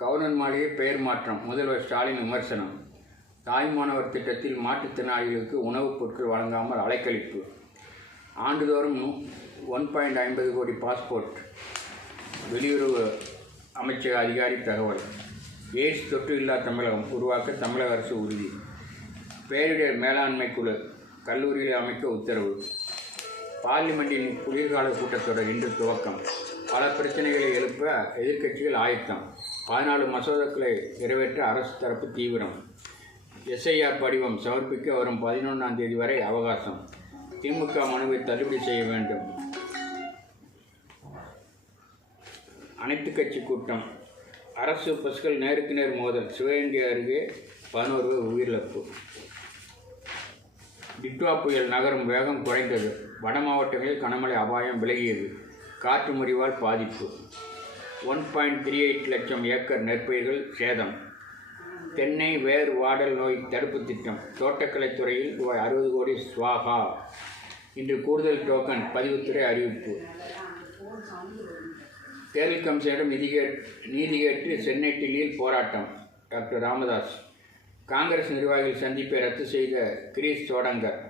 Governor மாளிகை பெயர் மாற்றம், முதல்வர் ஸ்டாலின் விமர்சனம். தாய்மானவர் திட்டத்தில் மாற்றுத்திறனாளிகளுக்கு உணவுப் பொருட்கள் வழங்காமல் அலைக்கழிப்பு. ஆண்டுதோறும் 1.50 கோடி பாஸ்போர்ட். வெளியுறவு அமைச்சக அதிகாரி தகவல். எய்ட்ஸ் தொற்று இல்லா தமிழகம் உருவாக்க தமிழக அரசு உறுதி. பேரிடர் மேலாண்மை குழு கல்லூரியில் அமைக்க உத்தரவு. பார்லிமெண்டின் குளிர்கால கூட்டத்தொடர் இன்று துவக்கம். பல பிரச்சனைகளை எழுப்ப எதிர்க்கட்சிகள் ஆயத்தம். 14 மசோதாக்களை நிறைவேற்ற அரசு தரப்பு தீவிரம். எஸ்ஐஆர் படிவம் சமர்ப்பிக்க வரும் 11ஆம் தேதி வரை அவகாசம். திமுக மனுவை தள்ளுபடி செய்ய வேண்டும். அனைத்து கட்சி கூட்டம். அரசு பஸ்கள் நேருக்கு நேர் மோதல். சிவகங்கை அருகே 11 பேர் உயிரிழப்பு. டிட்வா புயல் நகரும் வேகம் குறைந்தது. வட மாவட்டங்களில் கனமழை அபாயம் விலகியது. காற்று முறிவால் பாதிப்பு. 1.38 லட்சம் ஏக்கர் நெற்பயிர்கள் சேதம். தென்னை வேர் வாடல் நோய் தடுப்பு திட்டம். தோட்டக்கலைத்துறையில் ரூபாய் 60 கோடி ஸ்வாகா. இன்று கூடுதல் டோக்கன் பதிவுத்துறை அறிவிப்பு. தேர்தல் கமிஷனிடம் நீதி கேட்டு சென்னை டில்லியில் போராட்டம். டாக்டர் ராமதாஸ். காங்கிரஸ் நிர்வாகிகள் சந்திப்பை ரத்து செய்த கிரீஷ் சோடங்கர்.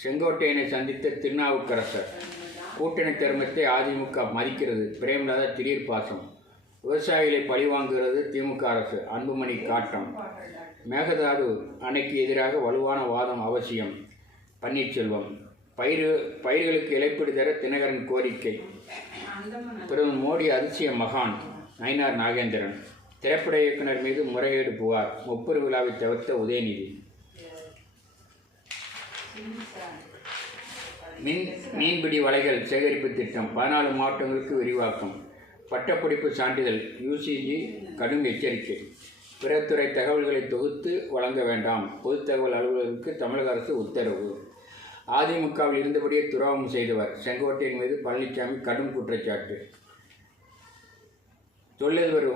செங்கோட்டையனை சந்தித்த திருநாவுக்கரசர். கூட்டணி தர்மத்தை அதிமுக மதிக்கிறது. பிரேமலதா திடீர் பாசம். விவசாயிகளை பழிவாங்குகிறது திமுக அரசு. அன்புமணி காட்டம். மேகதாது அணைக்கு எதிராக வலுவான வாதம் அவசியம். பன்னீர்செல்வம். பயிர்களுக்கு இழப்பீடு தர தினகரன் கோரிக்கை. பிரதமர் மோடி அதிசய மகான். நயினார் நாகேந்திரன். திரைப்பட இயக்குனர் மீது முறைகேடு புகார். முப்பெரு விழாவை தவிர்த்த உதயநிதி. மீன்பிடி வலைகள் சேகரிப்பு திட்டம் 14 மாவட்டங்களுக்கு விரிவாக்கம். பட்டப்படிப்பு சான்றிதழ் UGC கடும் எச்சரிக்கை. பிற துறை தகவல்களை தொகுத்து வழங்க வேண்டாம். பொது தகவல் அலுவலருக்கு தமிழக அரசு உத்தரவு. அதிமுகவில் இருந்தபடியே துரோகம் செய்தவர் செங்கோட்டையன் மீது பழனிசாமி கடும் குற்றச்சாட்டு. தொழிலதிபர்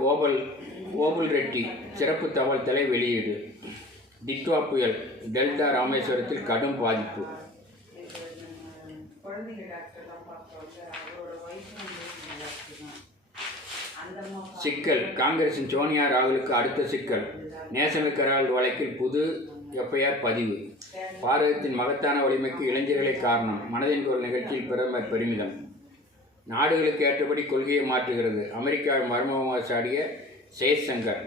ஓபுல் ரெட்டி சிறப்பு தகவல் தலை வெளியீடு. டிட்வா புயல் டெல்டா ராமேஸ்வரத்தில் கடும் பாதிப்பு. சிக்கல். காங்கிரசின் சோனியா ராகுலுக்கு அடுத்த சிக்கல். நேஷனல் ஹெரால்டு வழக்கில் புது FIR பதிவு. பாரதத்தின் மகத்தான வலிமைக்கு இளைஞர்களே காரணம். மனதின் குரல் நிகழ்ச்சியில் பிரதமர் பெருமிதம். நாடுகளுக்கு ஏற்றபடி கொள்கையை மாற்றுகிறது. அமெரிக்காவை மர்மமாக சாடிய ஜெய்சங்கர்.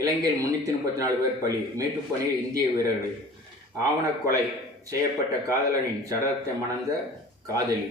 இலங்கையில் 334 பேர் பலி. மீட்புப் பணியில் இந்திய வீரர்கள். ஆவணக் கொலை செய்யப்பட்ட காதலனின் சடலத்தை மணந்த காதலி.